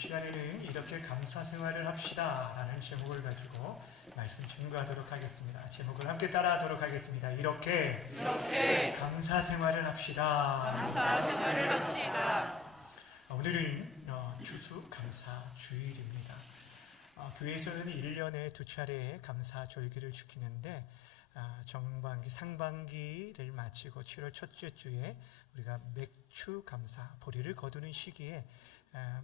시간에는 이렇게 감사 생활을 합시다 라는 제목을 가지고 말씀 증거하도록 하겠습니다. 제목을 함께 따라하도록 하겠습니다. 이렇게 감사 생활을 합시다. 감사 생활을 합시다. 오늘은 추수감사 주일입니다. 교회에서는 1년에 2차례의 감사 절기를 지키는데 정반기, 상반기를 마치고 7월 첫째 주에 우리가 맥추 감사, 보리를 거두는 시기에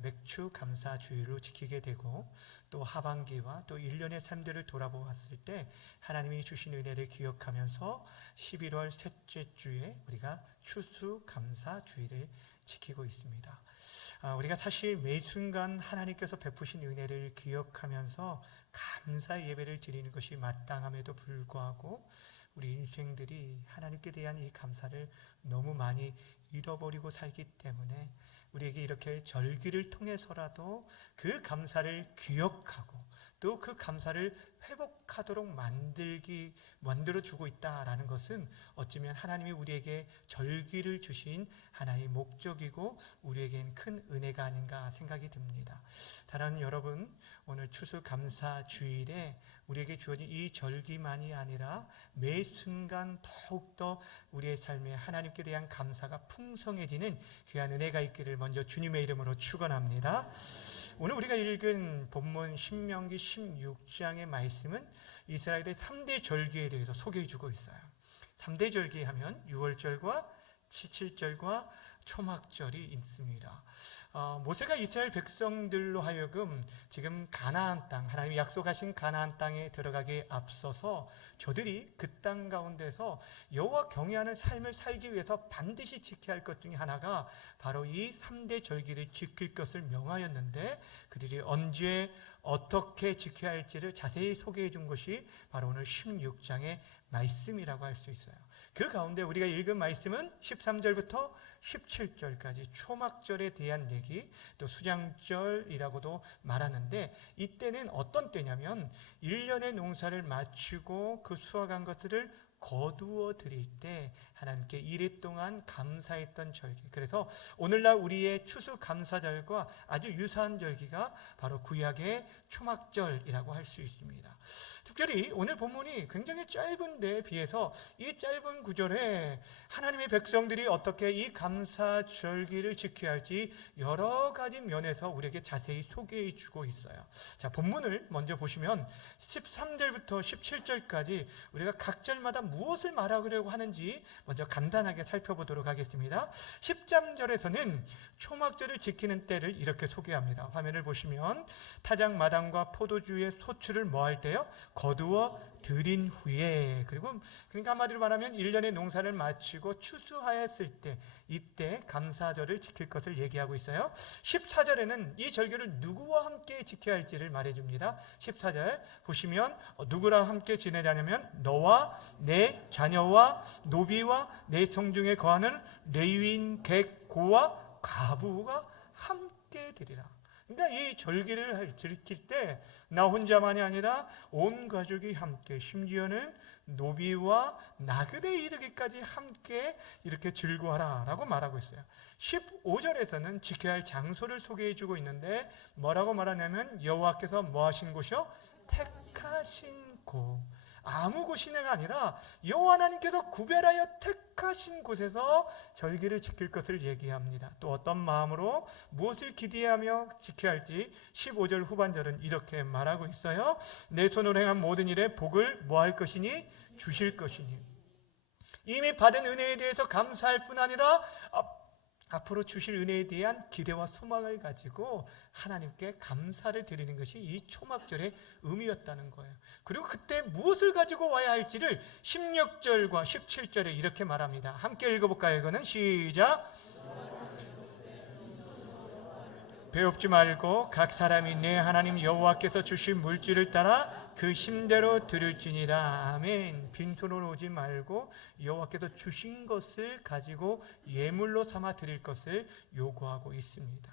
맥추 감사 주일로 지키게 되고, 또 하반기와 또 1년의 삶들을 돌아보았을 때 하나님이 주신 은혜를 기억하면서 11월 셋째 주에 우리가 추수 감사 주일을 지키고 있습니다. 우리가 사실 매 순간 하나님께서 베푸신 은혜를 기억하면서 감사 예배를 드리는 것이 마땅함에도 불구하고 우리 인생들이 하나님께 대한 이 감사를 너무 많이 잃어버리고 살기 때문에 우리에게 이렇게 절기를 통해서라도 그 감사를 기억하고 또 그 감사를 회복하도록 만들어주고 있다라는 것은 어쩌면 하나님이 우리에게 절기를 주신 하나의 목적이고 우리에겐 큰 은혜가 아닌가 생각이 듭니다. 사랑하는 여러분, 오늘 추수감사 주일에 우리에게 주어진 이 절기만이 아니라 매 순간 더욱더 우리의 삶에 하나님께 대한 감사가 풍성해지는 귀한 은혜가 있기를 먼저 주님의 이름으로 축원합니다. 오늘 우리가 읽은 본문 신명기 16장의 말씀은 이스라엘의 3대 절기에 대해서 소개해주고 있어요. 3대 절기 하면 유월절과 칠칠절과 초막절이 있습니다. 모세가 이스라엘 백성들로 하여금 지금 가나안 땅, 하나님이 약속하신 가나안 땅에 들어가기에 앞서서 저들이 그 땅 가운데서 여호와 경외하는 삶을 살기 위해서 반드시 지켜야 할 것 중에 하나가 바로 이 3대 절기를 지킬 것을 명하였는데, 그들이 언제 어떻게 지켜야 할지를 자세히 소개해 준 것이 바로 오늘 16장의 말씀이라고 할 수 있어요. 그 가운데 우리가 읽은 말씀은 13절부터 17절까지 초막절에 대한 얘기, 또 수장절이라고도 말하는데, 이때는 어떤 때냐면 1년의 농사를 마치고 그 수확한 것들을 거두어 드릴 때 하나님께 이래 동안 감사했던 절기, 그래서 오늘날 우리의 추수감사절과 아주 유사한 절기가 바로 구약의 초막절이라고 할 수 있습니다. 특별히 오늘 본문이 굉장히 짧은 데에 비해서 이 짧은 구절에 하나님의 백성들이 어떻게 이 감사절기를 지켜야 할지 여러 가지 면에서 우리에게 자세히 소개해 주고 있어요. 자, 본문을 먼저 보시면 13절부터 17절까지 우리가 각 절마다 무엇을 말하려고 하는지 먼저 간단하게 살펴보도록 하겠습니다. 13절에서는 초막절을 지키는 때를 이렇게 소개합니다. 화면을 보시면 타작 마당과 포도주의 소출을 뭐 할 때요? 거두어 드린 후에, 그러니까 한마디로 말하면 1년의 농사를 마치고 추수하였을 때, 이때 감사절을 지킬 것을 얘기하고 있어요. 14절에는 이 절기를 누구와 함께 지켜야 할지를 말해줍니다. 14절 보시면 누구랑 함께 지내자냐면 너와 내 자녀와 노비와 내 성중에 거하는 레위인 객 고와 가부가 함께 되리라. 그러니까 이 절기를 지킬 때 나 혼자만이 아니라 온 가족이 함께, 심지어는 노비와 나그네 이르기까지 함께 이렇게 즐거워하라 라고 말하고 있어요. 15절에서는 지켜야 할 장소를 소개해 주고 있는데 뭐라고 말하냐면 여호와께서 뭐 하신 곳이요? 택하신 곳. 아무 곳이냐가 아니라 여호와 하나님께서 구별하여 택하신 곳에서 절기를 지킬 것을 얘기합니다. 또 어떤 마음으로 무엇을 기대하며 지켜야 할지 15절 후반절은 이렇게 말하고 있어요. 내 손으로 행한 모든 일에 복을 뭐 할 것이니? 주실 것이니. 이미 받은 은혜에 대해서 감사할 뿐 아니라 앞으로 주실 은혜에 대한 기대와 소망을 가지고 하나님께 감사를 드리는 것이 이 초막절의 의미였다는 거예요. 그리고 그때 무엇을 가지고 와야 할지를 16절과 17절에 이렇게 말합니다. 함께 읽어볼까요? 이거는 시작. 배웁지 말고 각 사람이 내 하나님 여호와께서 주신 물질을 따라 그 힘대로 드릴지니라. 아멘. 빈손으로 오지 말고 여호와께서 주신 것을 가지고 예물로 삼아 드릴 것을 요구하고 있습니다.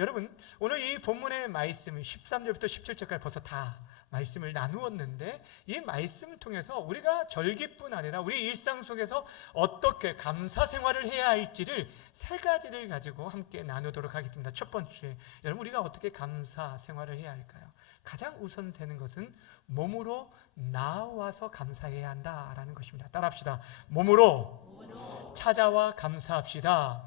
여러분, 오늘 이 본문의 말씀이 13절부터 17절까지 벌써 다 말씀을 나누었는데 이 말씀을 통해서 우리가 절기뿐 아니라 우리 일상 속에서 어떻게 감사 생활을 해야 할지를 세 가지를 가지고 함께 나누도록 하겠습니다. 첫 번째, 여러분 우리가 어떻게 감사 생활을 해야 할까요? 가장 우선 되는 것은 몸으로 나와서 감사해야 한다라는 것입니다. 따라합시다. 몸으로 찾아와 감사합시다.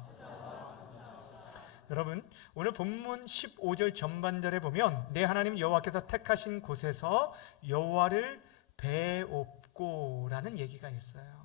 여러분, 오늘 본문 15절 전반절에 보면 내 하나님 여호와께서 택하신 곳에서 여호와를 배옵고라는 얘기가 있어요.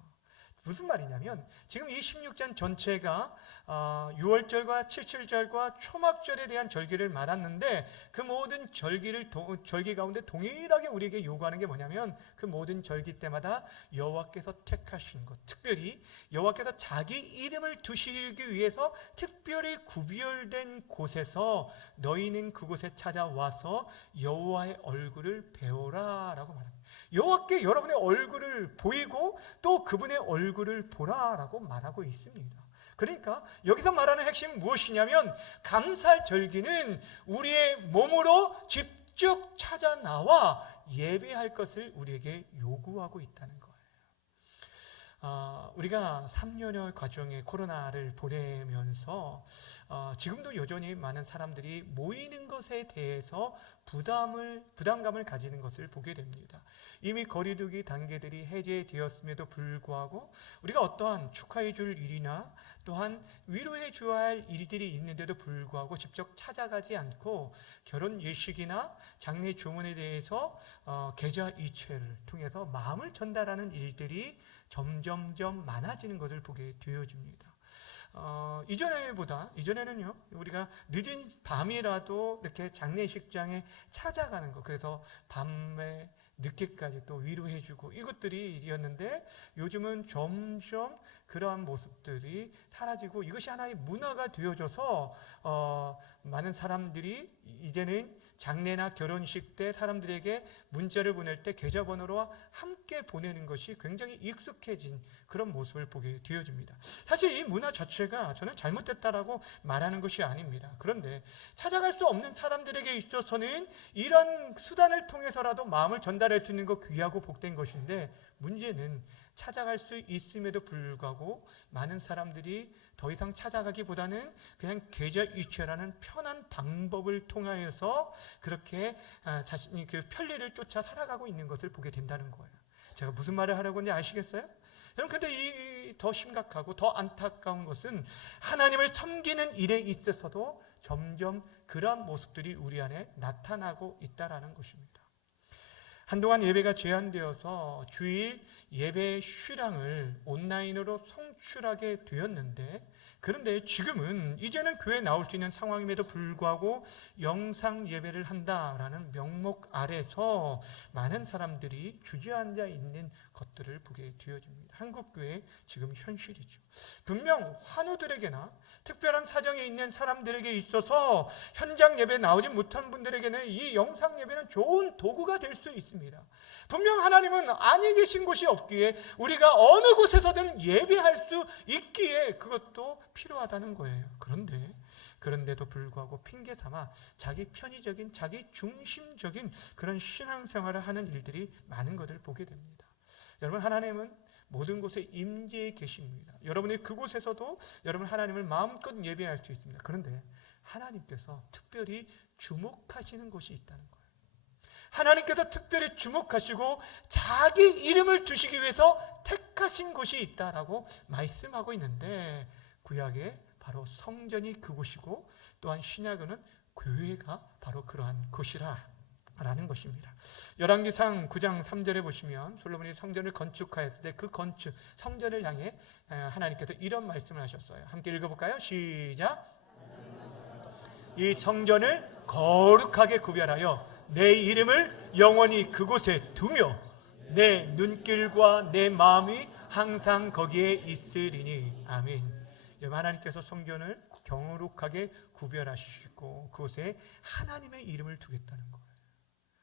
무슨 말이냐면 지금 이 16장 전체가 6월절과 7.7절과 초막절에 대한 절기를 말았는데 그 모든 절기 가운데 동일하게 우리에게 요구하는 게 뭐냐면 그 모든 절기 때마다 여호와께서 택하신 것, 특별히 여호와께서 자기 이름을 두시기 위해서 특별히 구별된 곳에서 너희는 그곳에 찾아와서 여호와의 얼굴을 배우라 라고 말합니다. 여호와께 여러분의 얼굴을 보이고 또 그분의 얼굴을 보라라고 말하고 있습니다. 그러니까 여기서 말하는 핵심은 무엇이냐면 감사 절기는 우리의 몸으로 직접 찾아 나와 예배할 것을 우리에게 요구하고 있다는 거예요. 우리가 3년여 과정의 코로나를 보내면서 지금도 여전히 많은 사람들이 모이는 것에 대해서 부담감을 가지는 것을 보게 됩니다. 이미 거리두기 단계들이 해제되었음에도 불구하고 우리가 어떠한 축하해 줄 일이나 또한 위로해 줘야 할 일들이 있는데도 불구하고 직접 찾아가지 않고 결혼 예식이나 장례 주문에 대해서 계좌 이체를 통해서 마음을 전달하는 일들이 점점점 많아지는 것을 보게 되어집니다. 이전에는요, 우리가 늦은 밤이라도 이렇게 장례식장에 찾아가는 것, 그래서 밤에 늦게까지 또 위로해주고 이것들이었는데 요즘은 점점 그러한 모습들이 사라지고 이것이 하나의 문화가 되어져서 많은 사람들이 이제는 장례나 결혼식 때 사람들에게 문자를 보낼 때 계좌번호로 함께 보내는 것이 굉장히 익숙해진 그런 모습을 보게 되어집니다. 사실 이 문화 자체가 저는 잘못됐다라고 말하는 것이 아닙니다. 그런데 찾아갈 수 없는 사람들에게 있어서는 이런 수단을 통해서라도 마음을 전달할 수 있는 것 귀하고 복된 것인데 문제는 찾아갈 수 있음에도 불구하고 많은 사람들이 더 이상 찾아가기보다는 그냥 계좌 이체라는 편한 방법을 통하여서 그렇게 자신이 그 편리를 쫓아 살아가고 있는 것을 보게 된다는 거예요. 제가 무슨 말을 하려고 하는지 아시겠어요? 여러분, 근데 이 더 심각하고 더 안타까운 것은 하나님을 섬기는 일에 있어서도 점점 그러한 모습들이 우리 안에 나타나고 있다는 것입니다. 한동안 예배가 제한되어서 주일 예배 수량을 온라인으로 송출하게 되었는데 그런데 지금은 이제는 교회에 나올 수 있는 상황임에도 불구하고 영상 예배를 한다라는 명목 아래서 많은 사람들이 주저앉아 있는 것들을 보게 되어집니다. 한국교회 지금 현실이죠. 분명 환우들에게나 특별한 사정에 있는 사람들에게 있어서 현장 예배 나오지 못한 분들에게는 이 영상 예배는 좋은 도구가 될 수 있습니다. 분명 하나님은 아니 계신 곳이 없기에 우리가 어느 곳에서든 예배할 수 있기에 그것도 필요하다는 거예요. 그런데도 불구하고 핑계 삼아 자기 편의적인, 자기 중심적인 그런 신앙생활을 하는 일들이 많은 것을 보게 됩니다. 여러분, 하나님은 모든 곳에 임재해 계십니다. 여러분이 그곳에서도 여러분 하나님을 마음껏 예배할 수 있습니다. 그런데 하나님께서 특별히 주목하시는 곳이 있다는 거예요. 하나님께서 특별히 주목하시고 자기 이름을 두시기 위해서 택하신 곳이 있다라고 말씀하고 있는데 구약에 바로 성전이 그곳이고 또한 신약에는 교회가 바로 그러한 곳이라 라는 것입니다. 열왕기상 9장 3절에 보시면 솔로몬이 성전을 건축하였을 때 그 건축 성전을 향해 하나님께서 이런 말씀을 하셨어요. 함께 읽어볼까요? 시작. 이 성전을 거룩하게 구별하여 내 이름을 영원히 그곳에 두며 내 눈길과 내 마음이 항상 거기에 있으리니. 아멘. 하나님께서 성전을 거룩하게 구별하시고 그곳에 하나님의 이름을 두겠다는 거예요.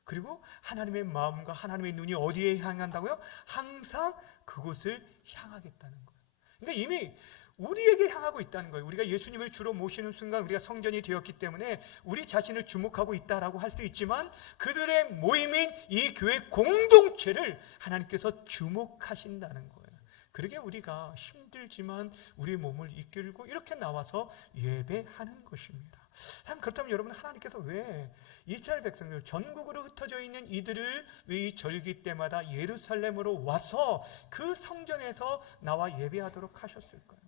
그리고 하나님의 마음과 하나님의 눈이 어디에 향한다고요? 항상 그곳을 향하겠다는 거예요. 그러니까 이미 우리에게 향하고 있다는 거예요. 우리가 예수님을 주로 모시는 순간 우리가 성전이 되었기 때문에 우리 자신을 주목하고 있다라고 할 수 있지만 그들의 모임인 이 교회 공동체를 하나님께서 주목하신다는 거예요. 그러게 우리가 힘들지만 우리 몸을 이끌고 이렇게 나와서 예배하는 것입니다. 그렇다면 여러분, 하나님께서 왜 이스라엘 백성들, 전국으로 흩어져 있는 이들을 왜 이 절기 때마다 예루살렘으로 와서 그 성전에서 나와 예배하도록 하셨을까요?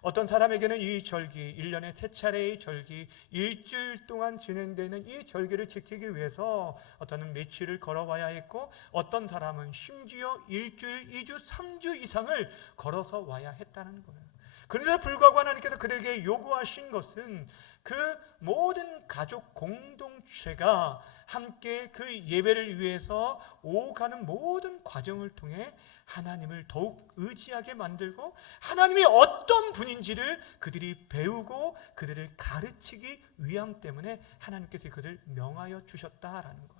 어떤 사람에게는 이 절기, 1년에 3차례의 절기, 일주일 동안 진행되는 이 절기를 지키기 위해서 어떤 며칠을 걸어와야 했고, 어떤 사람은 심지어 일주일, 2주, 3주 이상을 걸어서 와야 했다는 거예요. 그런데도 불구하고 하나님께서 그들에게 요구하신 것은 그 모든 가족 공동체가 함께 그 예배를 위해서 오가는 모든 과정을 통해 하나님을 더욱 의지하게 만들고 하나님이 어떤 분인지를 그들이 배우고 그들을 가르치기 위함 때문에 하나님께서 그들을 명하여 주셨다라는 거예요.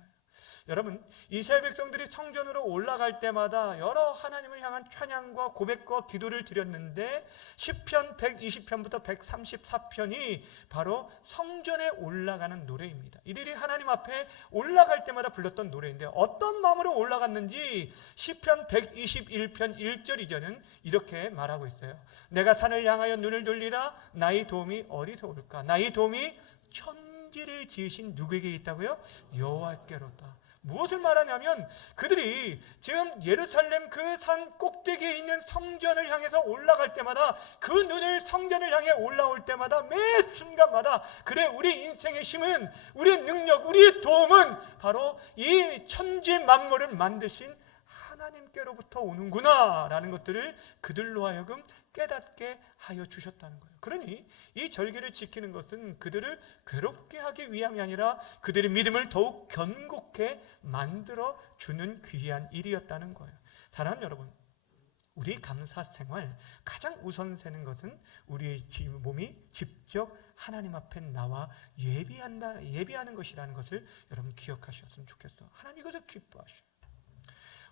여러분, 이스라엘 백성들이 성전으로 올라갈 때마다 여러 하나님을 향한 찬양과 고백과 기도를 드렸는데 시편 120편부터 134편이 바로 성전에 올라가는 노래입니다. 이들이 하나님 앞에 올라갈 때마다 불렀던 노래인데 어떤 마음으로 올라갔는지 시편 121편 1절 2절은 이렇게 말하고 있어요. 내가 산을 향하여 눈을 돌리라. 나의 도움이 어디서 올까? 나의 도움이 천지를 지으신 누구에게 있다고요? 여호와께로다. 무엇을 말하냐면 그들이 지금 예루살렘 그 산 꼭대기에 있는 성전을 향해서 올라갈 때마다 그 눈을 성전을 향해 올라올 때마다 매 순간마다 그래, 우리 인생의 힘은, 우리의 능력, 우리의 도움은 바로 이 천지 만물을 만드신 하나님께로부터 오는구나 라는 것들을 그들로 하여금 깨닫게 하여 주셨다는 거예요. 그러니 이 절기를 지키는 것은 그들을 괴롭게 하기 위함이 아니라 그들의 믿음을 더욱 견고케 만들어 주는 귀한 일이었다는 거예요. 사랑하는 여러분, 우리 감사 생활 가장 우선되는 것은 우리의 몸이 직접 하나님 앞에 나와 예배하는 것이라는 것을 여러분 기억하셨으면 좋겠어요. 하나님 이것을 기뻐하셔요.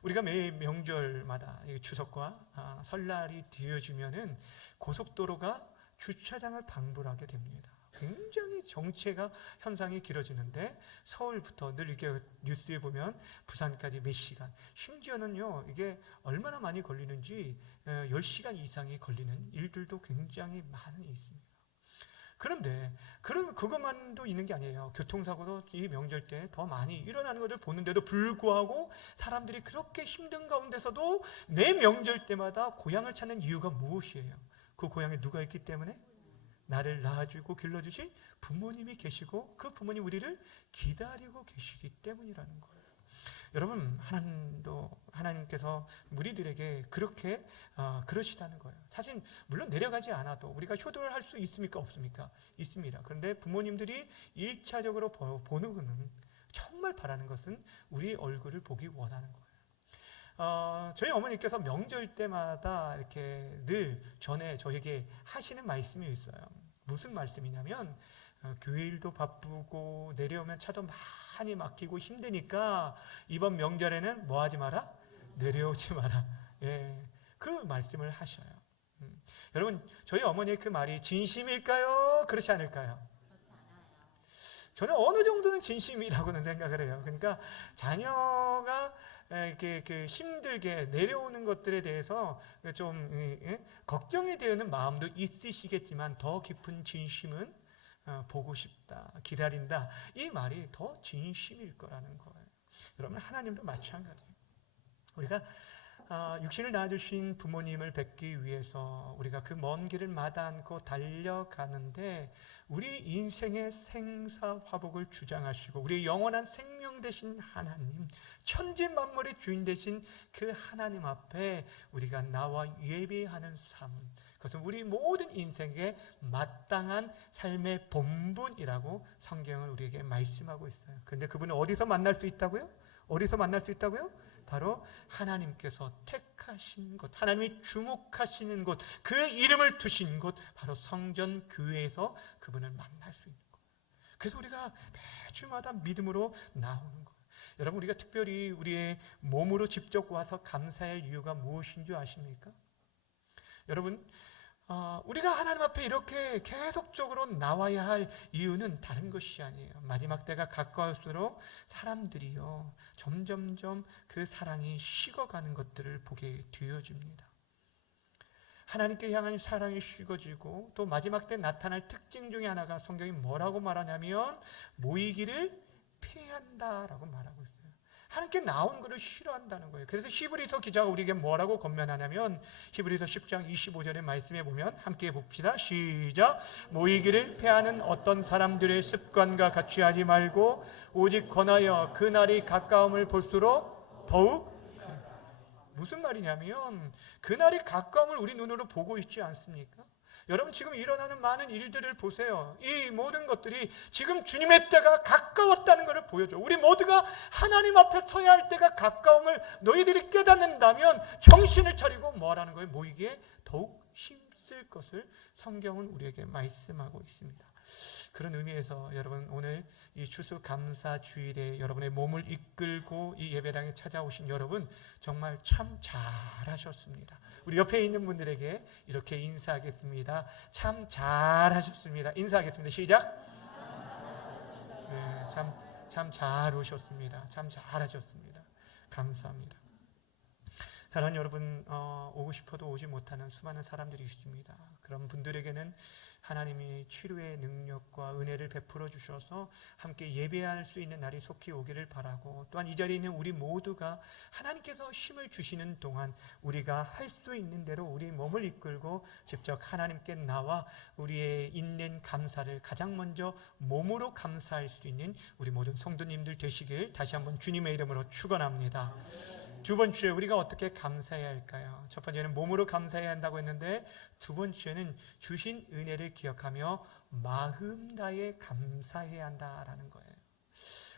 우리가 매 명절마다 추석과 설날이 되어지면은 고속도로가 주차장을 방불하게 됩니다. 굉장히 정체가 현상이 길어지는데 서울부터 늘 이렇게 뉴스에 보면 부산까지 몇 시간, 심지어는요 이게 얼마나 많이 걸리는지 10시간 이상이 걸리는 일들도 굉장히 많이 있습니다. 그런데 그것만도 있는 게 아니에요. 교통사고도 이 명절 때 더 많이 일어나는 것을 보는데도 불구하고 사람들이 그렇게 힘든 가운데서도 매 명절 때마다 고향을 찾는 이유가 무엇이에요? 그 고향에 누가 있기 때문에? 나를 낳아주고 길러주신 부모님이 계시고 그 부모님 우리를 기다리고 계시기 때문이라는 거예요. 여러분, 하나님께서 우리들에게 그렇게 그러시다는 거예요. 사실 물론 내려가지 않아도 우리가 효도를 할 수 있습니까? 없습니까? 있습니다. 그런데 부모님들이 1차적으로 보는 것은, 정말 바라는 것은 우리 얼굴을 보기 원하는 거예요. 저희 어머니께서 명절 때마다 이렇게 늘 전에 저에게 하시는 말씀이 있어요. 무슨 말씀이냐면 교회 일도 바쁘고 내려오면 차도 많이 막히고 힘드니까 이번 명절에는 뭐 하지 마라? 내려오지 마라. 예, 그 말씀을 하셔요. 여러분, 저희 어머니의 그 말이 진심일까요? 그렇지 않을까요? 저는 어느 정도는 진심이라고는 생각을 해요. 그러니까 자녀가 이렇게 힘들게 내려오는 것들에 대해서 좀 걱정이 되는 마음도 있으시겠지만 더 깊은 진심은 보고 싶다, 기다린다, 이 말이 더 진심일 거라는 거예요. 여러분, 하나님도 마찬가지예요. 우리가 육신을 낳아주신 부모님을 뵙기 위해서 우리가 그 먼 길을 마다않고 달려가는데 우리 인생의 생사화복을 주장하시고 우리의 영원한 생명 되신 하나님, 천지 만물의 주인 되신 그 하나님 앞에 우리가 나와 예배하는 삶, 그것은 우리 모든 인생에 마땅한 삶의 본분이라고 성경은 우리에게 말씀하고 있어요. 그런데 그분은 어디서 만날 수 있다고요? 어디서 만날 수 있다고요? 바로 하나님께서 택하신 곳, 하나님이 주목하시는 곳, 그 이름을 두신 곳, 바로 성전 교회에서 그분을 만날 수 있는 것. 그래서 우리가 매주마다 믿음으로 나오는 것. 여러분, 우리가 특별히 우리의 몸으로 직접 와서 감사할 이유가 무엇인 줄 아십니까? 여러분, 우리가 하나님 앞에 이렇게 계속적으로 나와야 할 이유는 다른 것이 아니에요. 마지막 때가 가까울수록 사람들이요 점점점 그 사랑이 식어가는 것들을 보게 되어집니다. 하나님께 향한 사랑이 식어지고 또 마지막 때 나타날 특징 중에 하나가 성경이 뭐라고 말하냐면 모이기를 피한다라고 말하고 있어요. 하나님께 나온 것을 싫어한다는 거예요. 그래서 히브리서 기자가 우리에게 뭐라고 권면하냐면 히브리서 10장 25절의 말씀에 보면 함께 봅시다. 시작. 모이기를 피하는 어떤 사람들의 습관과 같이 하지 말고 오직 권하여 그날이 가까움을 볼수록 더욱 무슨 말이냐면 그날이 가까움을 우리 눈으로 보고 있지 않습니까? 여러분 지금 일어나는 많은 일들을 보세요. 이 모든 것들이 지금 주님의 때가 가까웠다는 것을 보여줘. 우리 모두가 하나님 앞에 서야 할 때가 가까움을 너희들이 깨닫는다면 정신을 차리고 뭐라는 거예요? 모이기에 더욱 힘쓸 것을 성경은 우리에게 말씀하고 있습니다. 그런 의미에서 여러분 오늘 이 추수감사 주일에 여러분의 몸을 이끌고 이 예배당에 찾아오신 여러분 정말 참 잘하셨습니다. 우리 옆에 있는 분들에게 이렇게 인사하겠습니다. 참 잘하셨습니다. 인사하겠습니다. 시작. 네, 참 잘 오셨습니다. 참 잘하셨습니다. 감사합니다. 사랑하는 여러분, 오고 싶어도 오지 못하는 수많은 사람들이 있습니다. 그런 분들에게는 하나님이 치료의 능력과 은혜를 베풀어 주셔서 함께 예배할 수 있는 날이 속히 오기를 바라고, 또한 이 자리에 있는 우리 모두가 하나님께서 힘을 주시는 동안 우리가 할 수 있는 대로 우리 몸을 이끌고 직접 하나님께 나와 우리의 있는 감사를 가장 먼저 몸으로 감사할 수 있는 우리 모든 성도님들 되시길 다시 한번 주님의 이름으로 축원합니다. 두 번째, 우리가 어떻게 감사해야 할까요? 첫 번째는 몸으로 감사해야 한다고 했는데, 두 번째는 주신 은혜를 기억하며 마음 다해 감사해야 한다라는 거예요.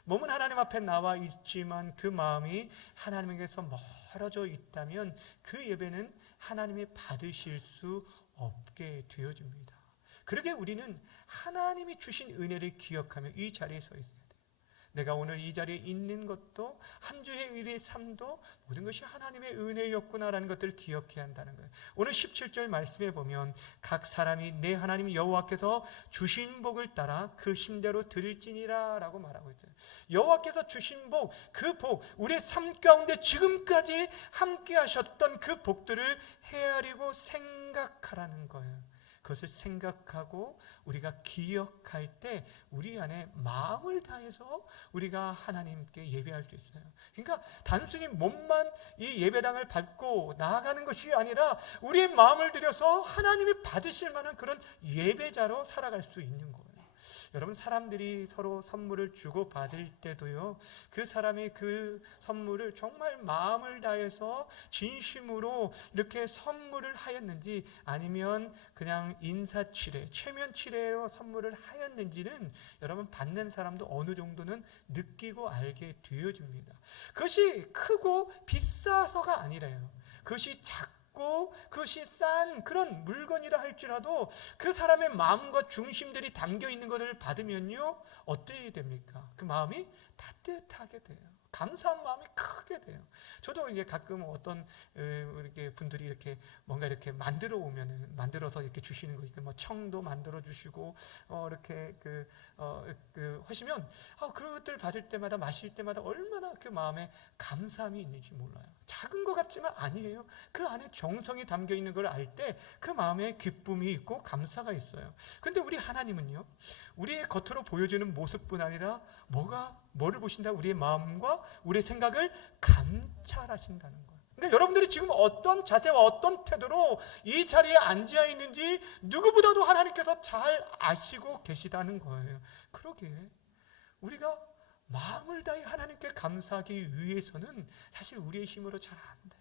몸은 하나님 앞에 나와 있지만 그 마음이 하나님에게서 멀어져 있다면 그 예배는 하나님이 받으실 수 없게 되어집니다. 그러게 우리는 하나님이 주신 은혜를 기억하며 이 자리에 서 있어요. 내가 오늘 이 자리에 있는 것도 한 주의 일의 삶도 모든 것이 하나님의 은혜였구나라는 것들을 기억해야 한다는 거예요. 오늘 17절 말씀에 보면 각 사람이 내 하나님 여호와께서 주신 복을 따라 그 힘대로 드릴지니라 라고 말하고 있어요. 여호와께서 주신 복, 그 복, 우리의 삶 가운데 지금까지 함께 하셨던 그 복들을 헤아리고 생각하라는 거예요. 그것을 생각하고 우리가 기억할 때 우리 안에 마음을 다해서 우리가 하나님께 예배할 수 있어요. 그러니까 단순히 몸만 이 예배당을 밟고 나아가는 것이 아니라 우리의 마음을 들여서 하나님이 받으실 만한 그런 예배자로 살아갈 수 있는 거예요. 여러분, 사람들이 서로 선물을 주고 받을 때도요, 그 사람이 그 선물을 정말 마음을 다해서 진심으로 이렇게 선물을 하였는지 아니면 그냥 인사치레, 체면치레로 선물을 하였는지는 여러분 받는 사람도 어느 정도는 느끼고 알게 되어집니다. 그것이 크고 비싸서가 아니라요. 그것이 작고 그것이 싼 그런 물건이라 할지라도 그 사람의 마음과 중심들이 담겨 있는 것을 받으면요, 어떻게 됩니까? 그 마음이 따뜻하게 돼요. 감사한 마음이 크게 돼요. 저도 이제 가끔 어떤 이렇게 분들이 이렇게 뭔가 이렇게 만들어 오면은 만들어서 이렇게 주시는 거, 뭐 청도 만들어 주시고 이렇게 하시면 그것들 받을 때마다 마실 때마다 얼마나 그 마음에 감사함이 있는지 몰라요. 작은 것 같지만 아니에요. 그 안에 정성이 담겨 있는 걸 알 때 그 마음에 기쁨이 있고 감사가 있어요. 근데 우리 하나님은요, 우리의 겉으로 보여지는 모습뿐 아니라 뭐를 보신다? 우리의 마음과 우리의 생각을 감찰하신다는 거예요. 그러니까 여러분들이 지금 어떤 자세와 어떤 태도로 이 자리에 앉아 있는지 누구보다도 하나님께서 잘 아시고 계시다는 거예요. 그러기에 우리가 마음을 다해 하나님께 감사하기 위해서는 사실 우리의 힘으로 잘 안 돼요.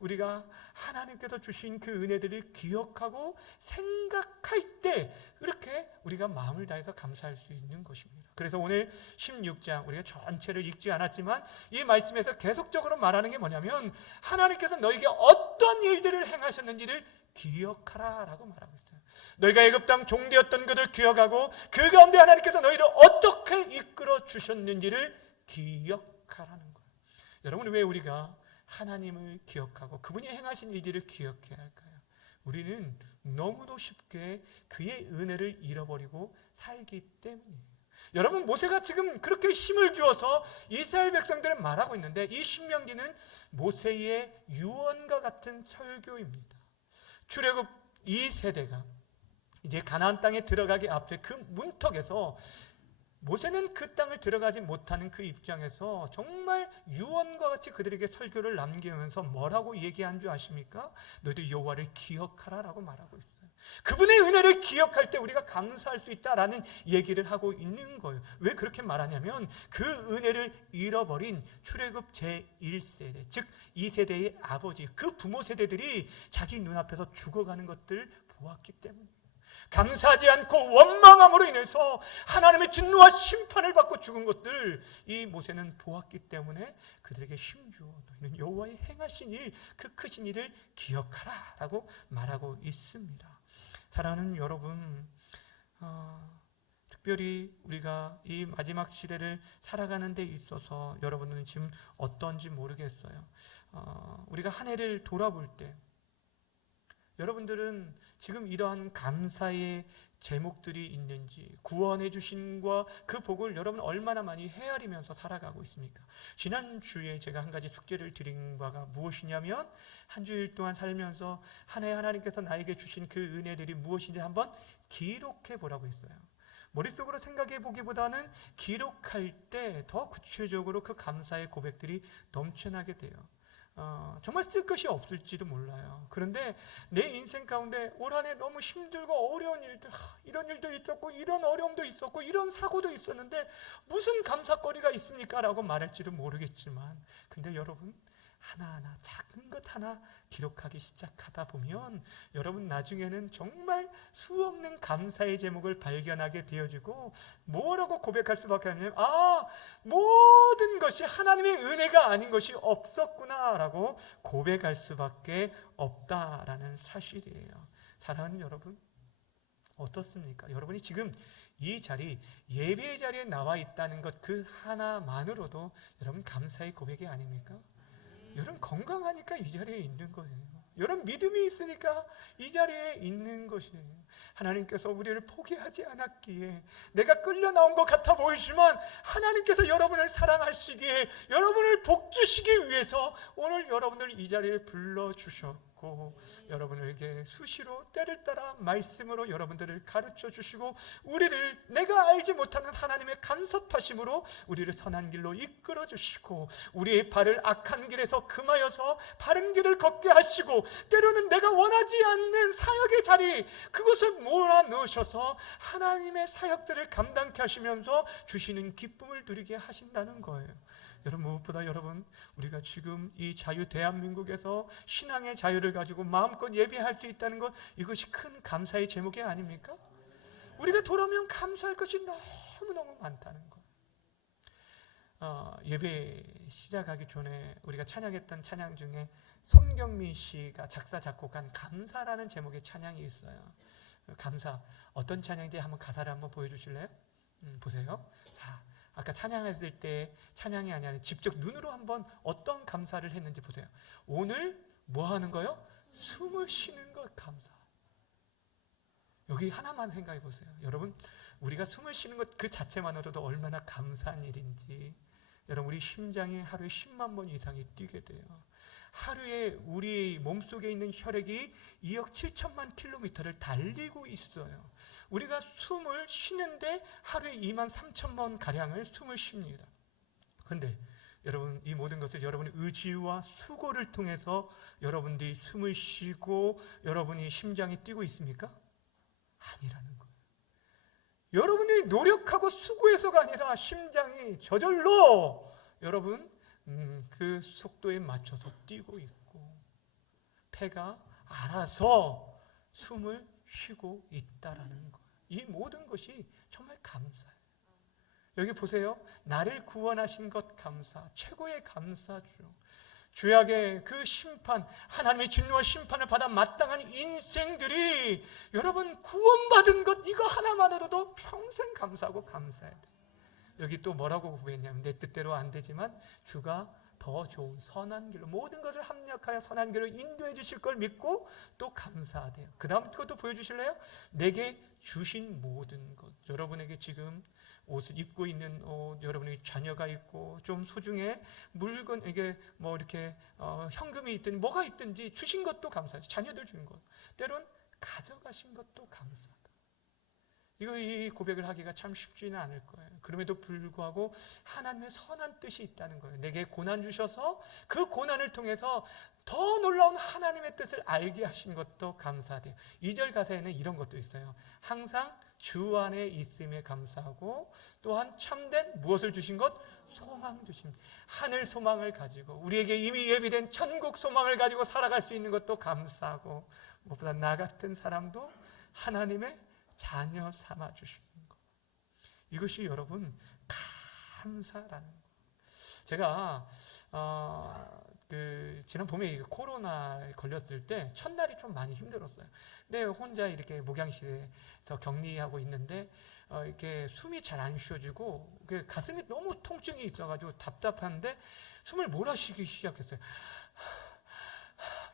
우리가 하나님께서 주신 그 은혜들을 기억하고 생각할 때 이렇게 우리가 마음을 다해서 감사할 수 있는 것입니다. 그래서 오늘 16장 우리가 전체를 읽지 않았지만 이 말씀에서 계속적으로 말하는 게 뭐냐면 하나님께서 너에게 어떤 일들을 행하셨는지를 기억하라 라고 말하고 있어요. 너희가 애굽 땅 종되었던 것을 기억하고 그 가운데 하나님께서 너희를 어떻게 이끌어 주셨는지를 기억하라는 거예요. 여러분, 왜 우리가 하나님을 기억하고 그분이 행하신 일들을 기억해야 할까요? 우리는 너무도 쉽게 그의 은혜를 잃어버리고 살기 때문이에요. 여러분, 모세가 지금 그렇게 힘을 주어서 이스라엘 백성들을 말하고 있는데, 이 신명기는 모세의 유언과 같은 설교입니다. 출애굽 2세대가 이제 가나안 땅에 들어가기 앞에 그 문턱에서 모세는 그 땅을 들어가지 못하는 그 입장에서 정말 유언과 같이 그들에게 설교를 남기면서 뭐라고 얘기한 줄 아십니까? 너희들 여호와를 기억하라 라고 말하고 있어요. 그분의 은혜를 기억할 때 우리가 감사할 수 있다라는 얘기를 하고 있는 거예요. 왜 그렇게 말하냐면 그 은혜를 잃어버린 출애굽 제1세대, 즉 2세대의 아버지, 그 부모 세대들이 자기 눈앞에서 죽어가는 것들을 보았기 때문이에요. 감사하지 않고 원망함으로 인해서 하나님의 진노와 심판을 받고 죽은 것들, 이 모세는 보았기 때문에 그들에게 힘주어 너희는 여호와의 행하신 일, 그 크신 일을 기억하라 라고 말하고 있습니다. 사랑하는 여러분, 특별히 우리가 이 마지막 시대를 살아가는 데 있어서 여러분은 지금 어떤지 모르겠어요. 우리가 한 해를 돌아볼 때 여러분들은 지금 이러한 감사의 제목들이 있는지, 구원해 주신과 그 복을 여러분 얼마나 많이 헤아리면서 살아가고 있습니까? 지난주에 제가 한 가지 숙제를 드린 바가 무엇이냐면, 한 주일 동안 살면서 한 해 하나님께서 나에게 주신 그 은혜들이 무엇인지 한번 기록해 보라고 했어요. 머릿속으로 생각해 보기보다는 기록할 때 더 구체적으로 그 감사의 고백들이 넘쳐나게 돼요. 정말 쓸 것이 없을지도 몰라요. 그런데 내 인생 가운데 올 한 해 너무 힘들고 어려운 일들, 이런 일도 있었고 이런 어려움도 있었고 이런 사고도 있었는데 무슨 감사거리가 있습니까? 라고 말할지도 모르겠지만, 근데 여러분, 하나하나 작은 것 하나 기록하기 시작하다 보면 여러분 나중에는 정말 수없는 감사의 제목을 발견하게 되어지고, 뭐라고 고백할 수밖에 없냐면, 모든 것이 하나님의 은혜가 아닌 것이 없었구나 라고 고백할 수밖에 없다라는 사실이에요. 사랑하는 여러분, 어떻습니까? 여러분이 지금 이 자리, 예배의 자리에 나와 있다는 것 그 하나만으로도 여러분 감사의 고백이 아닙니까? 여러분 건강하니까 이 자리에 있는 거예요. 여러분 믿음이 있으니까 이 자리에 있는 것이에요. 하나님께서 우리를 포기하지 않았기에, 내가 끌려 나온 것 같아 보이지만 하나님께서 여러분을 사랑하시기에, 여러분을 복주시기 위해서 오늘 여러분을 이 자리에 불러주셨고, 여러분에게 수시로 때를 따라 말씀으로 여러분들을 가르쳐 주시고, 우리를 내가 알지 못하는 하나님의 간섭하심으로 우리를 선한 길로 이끌어 주시고, 우리의 발을 악한 길에서 금하여서 바른 길을 걷게 하시고, 때로는 내가 원하지 않는 사역의 자리, 그것을 몰아넣으셔서 하나님의 사역들을 감당케 하시면서 주시는 기쁨을 누리게 하신다는 거예요. 여러분, 무엇보다 여러분, 우리가 지금 이 자유 대한민국에서 신앙의 자유를 가지고 마음껏 예배할 수 있다는 것, 이것이 큰 감사의 제목이 아닙니까? 우리가 돌아오면 감사할 것이 너무너무 많다는 것. 예배 시작하기 전에 우리가 찬양했던 찬양 중에 손경민 씨가 작사 작곡한 감사라는 제목의 찬양이 있어요. 감사, 어떤 찬양인지 한번 가사를 한번 보여주실래요? 보세요. 자, 아까 찬양했을 때 찬양이 아니라 직접 눈으로 한번 어떤 감사를 했는지 보세요. 오늘 뭐 하는 거요? 숨을 쉬는 것 감사. 여기 하나만 생각해 보세요. 여러분, 우리가 숨을 쉬는 것 그 자체만으로도 얼마나 감사한 일인지. 여러분, 우리 심장이 하루에 10만 번 이상이 뛰게 돼요. 하루에 우리 몸속에 있는 혈액이 2억 7천만 킬로미터를 달리고 있어요. 우리가 숨을 쉬는데 하루에 2만 3천 번 가량을 숨을 쉽니다. 그런데 여러분, 이 모든 것을 여러분의 의지와 수고를 통해서 여러분들이 숨을 쉬고 여러분이 심장이 뛰고 있습니까? 아니라는 거예요. 여러분이 노력하고 수고해서가 아니라 심장이 저절로 여러분 그 속도에 맞춰서 뛰고 있고, 폐가 알아서 숨을 쉬고 있다라는 거예요. 이 모든 것이 정말 감사해요. 여기 보세요. 나를 구원하신 것 감사, 최고의 감사죠. 죄악의 그 심판, 하나님의 진노와 심판을 받아 마땅한 인생들이 여러분 구원받은 것, 이거 하나만으로도 평생 감사하고 감사해야 돼요. 여기 또 뭐라고 고백했냐면, 내 뜻대로 안 되지만 주가 더 더 좋은 선한 길로 모든 것을 합력하여 선한 길로 인도해 주실 걸 믿고 또 감사하대요. 그 다음 것도 보여주실래요? 내게 주신 모든 것, 여러분에게 지금 옷을 입고 있는 옷, 여러분에게 자녀가 있고 좀 소중해 물건, 이게 뭐 이렇게 현금이 있든 뭐가 있든지 주신 것도 감사하죠. 자녀들 준 것, 때론 가져가신 것도 감사하다. 이 고백을 하기가 참 쉽지는 않을 거예요. 그럼에도 불구하고 하나님의 선한 뜻이 있다는 거예요. 내게 고난 주셔서 그 고난을 통해서 더 놀라운 하나님의 뜻을 알게 하신 것도 감사하대요. 2절 가사에는 이런 것도 있어요. 항상 주 안에 있음에 감사하고 또한 참된 무엇을 주신 것? 소망 주신, 하늘 소망을 가지고 우리에게 이미 예비된 천국 소망을 가지고 살아갈 수 있는 것도 감사하고, 무엇보다 나 같은 사람도 하나님의 자녀 삼아 주시는 것, 이것이 여러분 감사라는 것. 제가 지난 봄에 코로나에 걸렸을 때 첫날이 좀 많이 힘들었어요. 근데 혼자 이렇게 목양실에서 격리하고 있는데 이렇게 숨이 잘 안 쉬어지고 가슴이 너무 통증이 있어가지고 답답한데 숨을 몰아쉬기 시작했어요.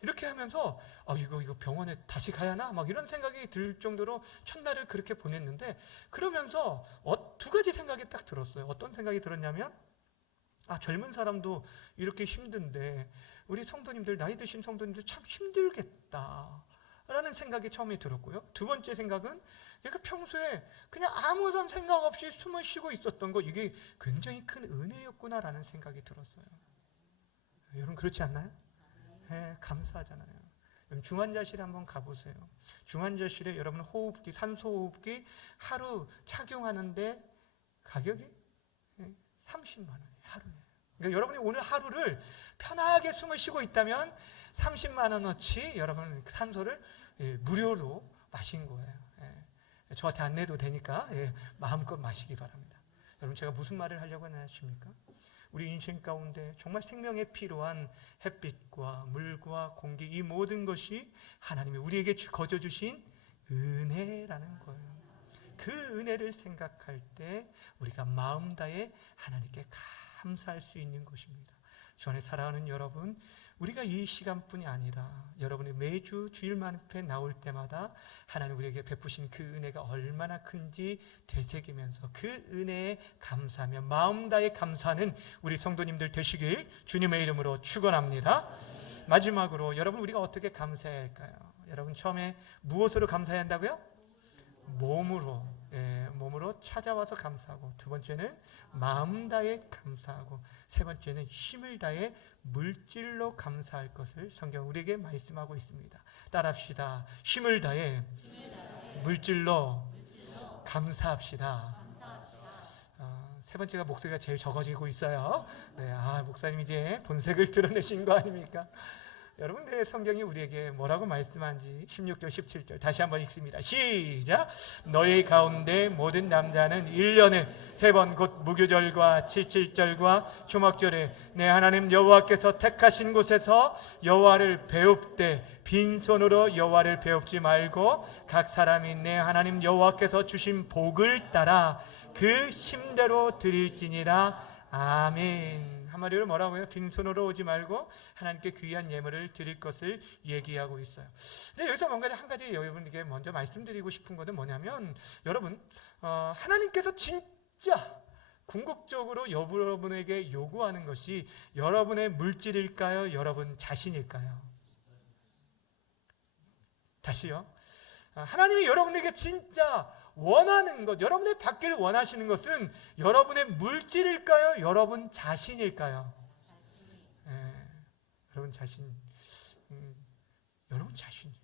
이렇게 하면서 이거 병원에 다시 가야 하나? 막 이런 생각이 들 정도로 첫날을 그렇게 보냈는데, 그러면서 두 가지 생각이 딱 들었어요. 어떤 생각이 들었냐면, 젊은 사람도 이렇게 힘든데 우리 성도님들, 나이 드신 성도님들 참 힘들겠다 라는 생각이 처음에 들었고요. 두 번째 생각은 내가 평소에 그냥 아무런 생각 없이 숨을 쉬고 있었던 거, 이게 굉장히 큰 은혜였구나라는 생각이 들었어요. 여러분 그렇지 않나요? 네, 감사하잖아요. 중환자실에 한번 가보세요. 중환자실에 여러분 호흡기, 산소 호흡기 하루 착용하는데 가격이 30만 원이에요. 하루에. 그러니까 여러분이 오늘 하루를 편하게 숨을 쉬고 있다면 30만 원어치 여러분 산소를 무료로 마신 거예요. 저한테 안 내도 되니까 마음껏 마시기 바랍니다. 여러분 제가 무슨 말을 하려고 하십니까? 우리 인생 가운데 정말 생명에 필요한 햇빛과 물과 공기, 이 모든 것이 하나님이 우리에게 거저 주신 은혜라는 거예요. 그 은혜를 생각할 때 우리가 마음 다해 하나님께 감사할 수 있는 것입니다. 주 안에 사랑하는 여러분, 우리가 이 시간뿐이 아니라 여러분이 매주 주일만 앞에 나올 때마다 하나님 우리에게 베푸신 그 은혜가 얼마나 큰지 되새기면서 그 은혜에 감사하며 마음 다해 감사하는 우리 성도님들 되시길 주님의 이름으로 축원합니다. 마지막으로 여러분, 우리가 어떻게 감사해야 할까요? 여러분 처음에 무엇으로 감사해야 한다고요? 몸으로 찾아와서 감사하고, 두 번째는 마음 다해 감사하고, 세 번째는 힘을 다해 물질로 감사할 것을 성경 우리에게 말씀하고 있습니다. 따라합시다. 힘을 다해 물질로 감사합시다. 세 번째가 목소리가 제일 적어지고 있어요. 목사님 이제 본색을 드러내신 거 아닙니까? 여러분, 내 성경이 우리에게 뭐라고 말씀한지 16절 17절 다시 한번 읽습니다. 시작. 너희 가운데 모든 남자는 1년에 3번 곧 무교절과 칠칠절과 초막절에 내 하나님 여호와께서 택하신 곳에서 여호와를 배웁되 빈손으로 여호와를 배웁지 말고 각 사람이 내 하나님 여호와께서 주신 복을 따라 그 심대로 드릴지니라. 아멘. 한마디로 뭐라고요? 빈손으로 오지 말고 하나님께 귀한 예물을 드릴 것을 얘기하고 있어요. 근데 여기서 한 가지 여러분에게 먼저 말씀드리고 싶은 것은 뭐냐면, 여러분 하나님께서 진짜 궁극적으로 여러분에게 요구하는 것이 여러분의 물질일까요? 여러분 자신일까요? 다시요. 하나님이 여러분에게 진짜 원하는 것, 여러분의 받기를 원하시는 것은 여러분의 물질일까요? 여러분 자신일까요? 여러분 자신. 여러분 자신이에요.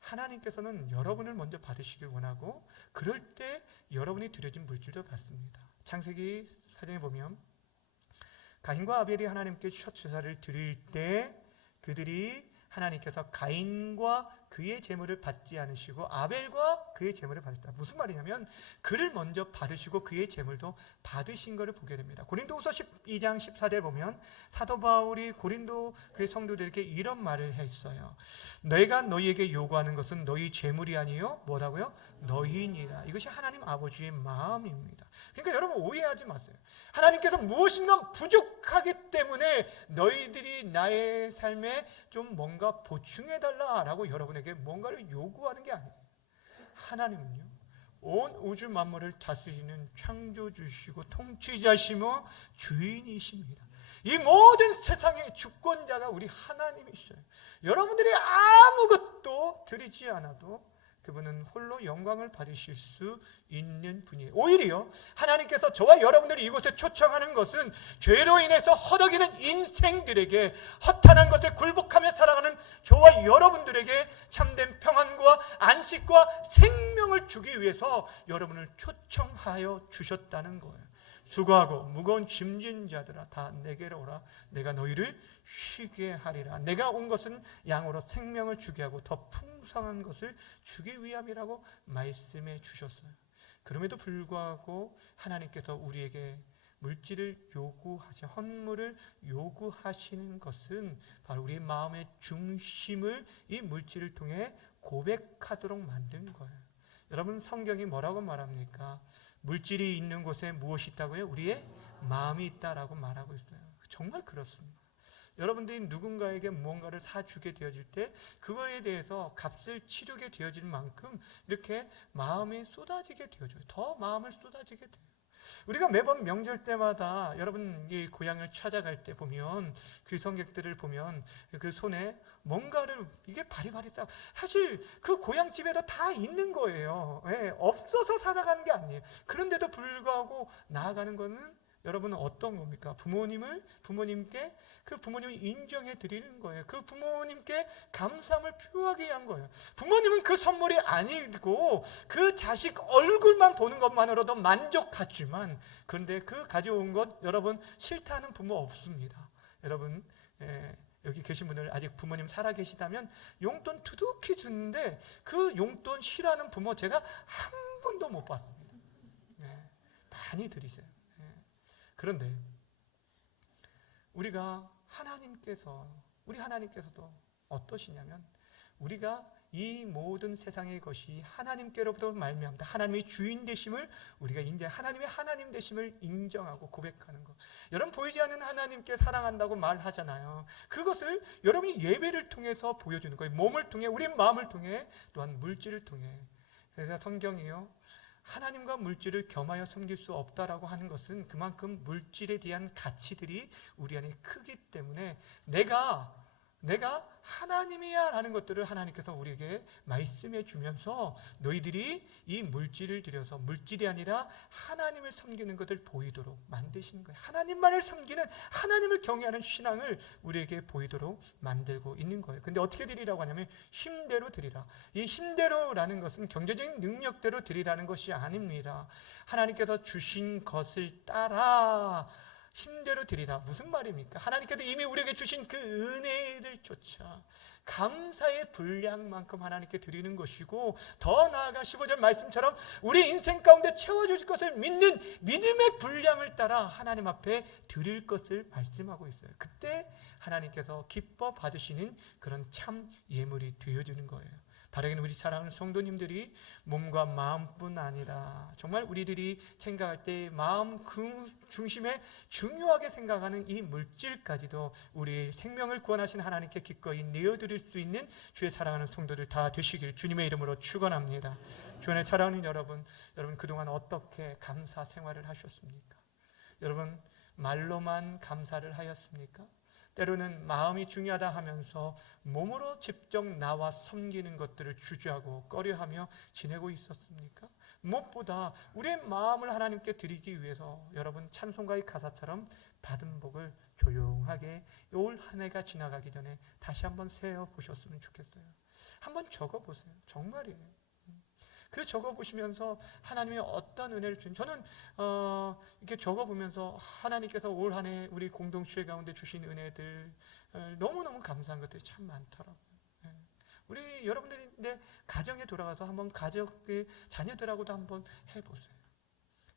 하나님께서는 여러분을 먼저 받으시길 원하고, 그럴 때 여러분이 드려진 물질도 받습니다. 창세기 4장에 보면 가인과 아벨이 하나님께 첫 제사를 드릴 때 그들이 하나님께서 가인과 그의 제물을 받지 않으시고 아벨과 그의 제물을 받았다. 무슨 말이냐면 그를 먼저 받으시고 그의 제물도 받으신 것을 보게 됩니다. 고린도후서 12장 14절에 보면 사도 바울이 고린도 그의 성도들에게 이런 말을 했어요. 내가 너희에게 요구하는 것은 너희 제물이 아니요 뭐라고요? 너희니라. 이것이 하나님 아버지의 마음입니다. 그러니까 여러분 오해하지 마세요. 하나님께서 무엇인가 부족하기 때문에 너희들이 나의 삶에 좀 뭔가 보충해달라라고 여러분에게 뭔가를 요구하는 게 아니에요. 하나님은요, 온 우주 만물을 다스리는 창조주시고 통치자시며 주인이십니다. 이 모든 세상의 주권자가 우리 하나님이셔요. 여러분들이 아무것도 드리지 않아도 그분은 홀로 영광을 받으실 수 있는 분이에요. 오히려 하나님께서 저와 여러분들이 이곳에 초청하는 것은 죄로 인해서 허덕이는 인생들에게, 허탄한 것에 굴복하며 살아가는 저와 여러분들에게 참된 평안과 안식과 생명을 주기 위해서 여러분을 초청하여 주셨다는 거예요. 수고하고 무거운 짐진 자들아 다 내게로 오라. 내가 너희를 쉬게 하리라. 내가 온 것은 양으로 생명을 주게 하고 더 풍성한 것을 주기 위함이라고 말씀해 주셨어요. 그럼에도 불구하고 하나님께서 우리에게 물질을 요구하지, 헌물을 요구하시는 것은 바로 우리의 마음의 중심을 이 물질을 통해 고백하도록 만든 거예요. 여러분, 성경이 뭐라고 말합니까? 물질이 있는 곳에 무엇이 있다고요? 우리의 마음이 있다라고 말하고 있어요. 정말 그렇습니다. 여러분들이 누군가에게 무언가를 사주게 되어질 때 그거에 대해서 값을 치르게 되어질 만큼 이렇게 마음이 쏟아지게 되어져요. 더 마음을 쏟아지게 돼요. 우리가 매번 명절 때마다 여러분 이 고향을 찾아갈 때 보면 귀성객들을 보면 그 손에 뭔가를 이게 바리바리 싸. 사실 그 고향 집에도 다 있는 거예요. 예, 없어서 살아가는 게 아니에요. 그런데도 불구하고 나아가는 거는 여러분은 어떤 겁니까? 부모님께 그 부모님을 인정해 드리는 거예요. 그 부모님께 감사함을 표하기 위한 거예요. 부모님은 그 선물이 아니고 그 자식 얼굴만 보는 것만으로도 만족하지만, 그런데 그 가져온 것 여러분 싫다는 부모 없습니다. 여러분, 여기 계신 분들 아직 부모님 살아 계시다면 용돈 두둑히 주는데 그 용돈 싫어하는 부모 제가 한 번도 못 봤습니다. 많이 드리세요. 그런데 우리 하나님께서도 어떠시냐면, 우리가 이 모든 세상의 것이 하나님께로부터 말미암다, 하나님의 주인 되심을 우리가 하나님의 하나님 되심을 인정하고 고백하는 것. 여러분, 보이지 않는 하나님께 사랑한다고 말하잖아요. 그것을 여러분이 예배를 통해서 보여주는 거예요. 몸을 통해, 우리 마음을 통해, 또한 물질을 통해. 그래서 성경이요, 하나님과 물질을 겸하여 섬길 수 없다라고 하는 것은 그만큼 물질에 대한 가치들이 우리 안에 크기 때문에 내가 하나님이야 라는 것들을 하나님께서 우리에게 말씀해 주면서 너희들이 이 물질을 들여서 물질이 아니라 하나님을 섬기는 것을 보이도록 만드시는 거예요. 하나님만을 섬기는, 하나님을 경외하는 신앙을 우리에게 보이도록 만들고 있는 거예요. 근데 어떻게 드리라고 하냐면 힘대로 드리라. 이 힘대로라는 것은 경제적인 능력대로 드리라는 것이 아닙니다. 하나님께서 주신 것을 따라 힘대로 드리라. 무슨 말입니까? 하나님께서 이미 우리에게 주신 그 은혜를 쫓아 감사의 분량만큼 하나님께 드리는 것이고, 더 나아가 15절 말씀처럼 우리 인생 가운데 채워주실 것을 믿는 믿음의 분량을 따라 하나님 앞에 드릴 것을 말씀하고 있어요. 그때 하나님께서 기뻐 받으시는 그런 참 예물이 되어주는 거예요. 바르게는 우리 사랑하는 성도님들이 몸과 마음뿐 아니라 정말 우리들이 생각할 때 마음 중심에 중요하게 생각하는 이 물질까지도 우리의 생명을 구원하신 하나님께 기꺼이 내어드릴 수 있는 주의 사랑하는 성도들 다 되시길 주님의 이름으로 축원합니다. 주의 사랑하는 여러분 그동안 어떻게 감사 생활을 하셨습니까? 여러분 말로만 감사를 하였습니까? 때로는 마음이 중요하다 하면서 몸으로 직접 나와 섬기는 것들을 주저하고 꺼려하며 지내고 있었습니까? 무엇보다 우리의 마음을 하나님께 드리기 위해서 여러분 찬송가의 가사처럼 받은 복을 조용하게 올 한 해가 지나가기 전에 다시 한번 세어보셨으면 좋겠어요. 한번 적어보세요. 정말이에요. 그 적어보시면서 하나님이 어떤 은혜를 주신, 저는 이렇게 적어보면서 하나님께서 올 한 해 우리 공동체 가운데 주신 은혜들 너무너무 감사한 것들이 참 많더라고요. 우리 여러분들이 내 가정에 돌아가서 한번 가족의 자녀들하고도 한번 해보세요.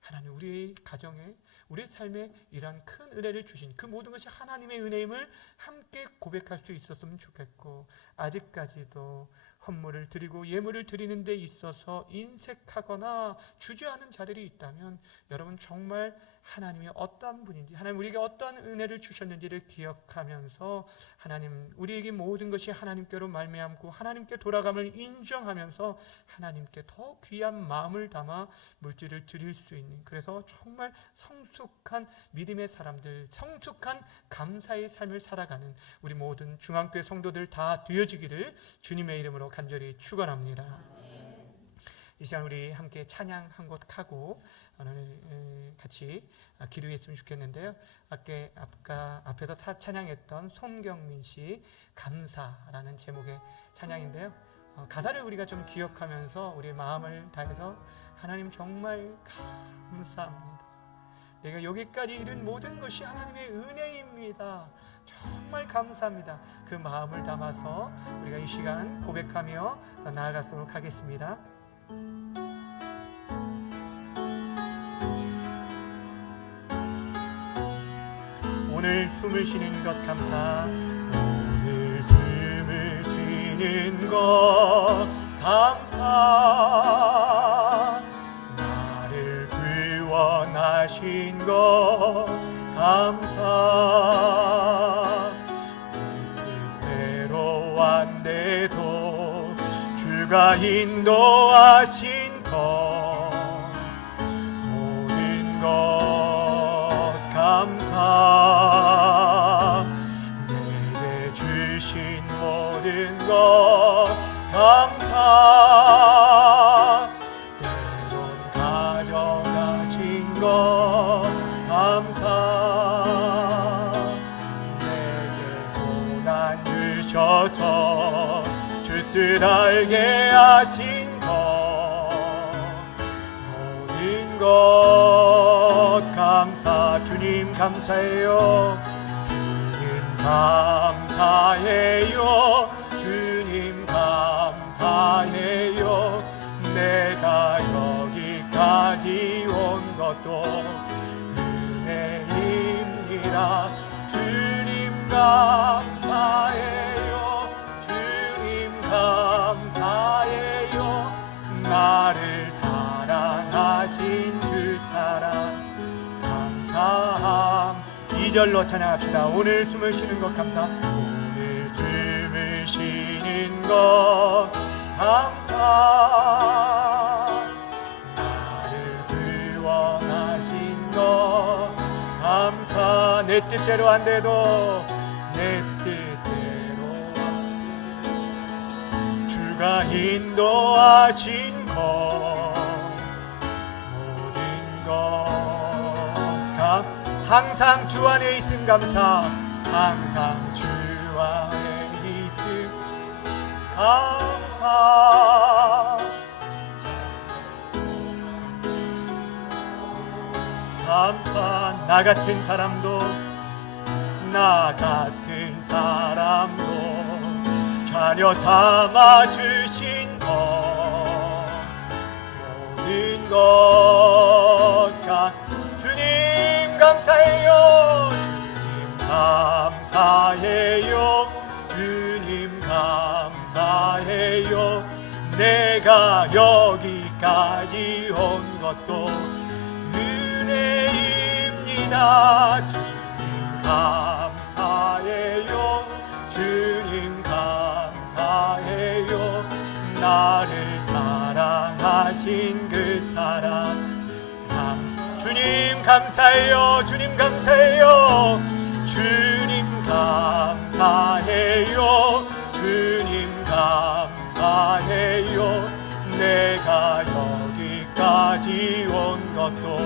하나님 우리의 가정에, 우리 삶에 이러한 큰 은혜를 주신 그 모든 것이 하나님의 은혜임을 함께 고백할 수 있었으면 좋겠고, 아직까지도 헌물을 드리고 예물을 드리는 데 있어서 인색하거나 주저하는 자들이 있다면 여러분 정말 하나님이 어떠한 분인지, 하나님 우리에게 어떠한 은혜를 주셨는지를 기억하면서 하나님 우리에게 모든 것이 하나님께로 말미암고 하나님께 돌아감을 인정하면서 하나님께 더 귀한 마음을 담아 물질을 드릴 수 있는, 그래서 정말 성숙한 믿음의 사람들, 성숙한 감사의 삶을 살아가는 우리 모든 중앙교회 성도들 다 되어지기를 주님의 이름으로 간절히 축원합니다. 이 시간 우리 함께 찬양 한 곡 하고 오늘 같이 기도했으면 좋겠는데요. 아까 앞에서 찬양했던 손경민 씨 감사라는 제목의 찬양인데요. 가사를 우리가 좀 기억하면서 우리의 마음을 다해서 하나님 정말 감사합니다. 내가 여기까지 이룬 모든 것이 하나님의 은혜입니다. 정말 감사합니다. 그 마음을 담아서 우리가 이 시간 고백하며 더 나아가도록 하겠습니다. 오늘 숨을 쉬는 것 감사, 오늘 숨을 쉬는 것 감사, 나를 구원하신 것 감사, 뜻대로 왔는데도 주가 인도하신 것 모든 것 감사, 내게 주신 모든 것 감사, 때론 가져가신 것 감사, 내게 고난 주셔서 주 뜻 알게 하신 것 모든 것 감사. 주님 감사해요. 주님 감사해요. 주님 감사해요. 내가 여기까지 온 것도 은혜입니다. 주님 감사해요. 주님 감사해요. 나를 사랑하신 주 사랑 감사함. 2절로 찬양합시다. 오늘 숨을 쉬는 것 감사, 오늘 숨을 쉬는 것 감사, 나를 구원하신 것 감사, 내 뜻대로 안 돼도 내 뜻대로 안 돼도 주가 인도하신 것 모든 것 감사. 항상 주 안에 있음 감사, 항상 주 안에 있음 감사, 감사. 나 같은 사람도 자녀 삼아 주신 것 모든 것 주님 감사해요. 주님 감사해요. 주님 감사해요. 내가 여기까지 온 것도 은혜입니다. 주님 감사해요. 주님 감사해요. 나를 사랑하신 그 사랑 주님 감사해요. 주님 감사해요. 주님 감사해요. 주님 감사해요. 내가 여기까지 온 것도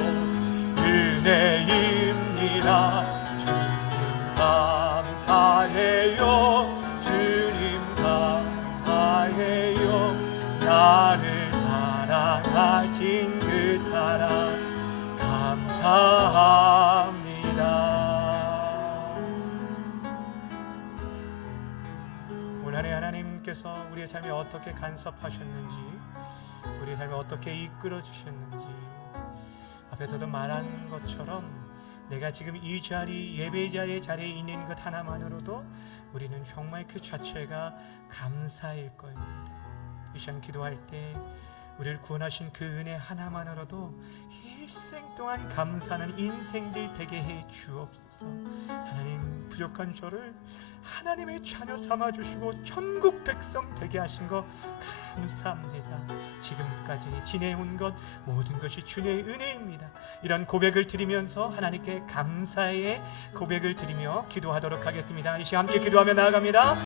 은혜입니다. 주님 감사해요. 주님 감사해요. 나를 사랑하신 그 사랑 감사합니다. 올 한해 하나님께서 우리의 삶에 어떻게 간섭하셨는지, 우리의 삶에 어떻게 이끌어 주셨는지, 앞에서도 말한 것처럼 내가 지금 이 자리, 예배 자리에 있는 것 하나만으로도 우리는 정말 그 자체가 감사일 겁니다. 이 시간 기도할 때 우리를 구원하신 그 은혜 하나만으로도 일생 동안 감사하는 인생들 되게 해 주옵소서. 하나님, 부족한 저를 하나님의 자녀 삼아주시고 천국 백성 되게 하신 거 감사합니다. 지금까지 지내온 것 모든 것이 주님의 은혜입니다. 이런 고백을 드리면서 하나님께 감사의 고백을 드리며 기도하도록 하겠습니다. 이 시간 함께 기도하며 나아갑니다.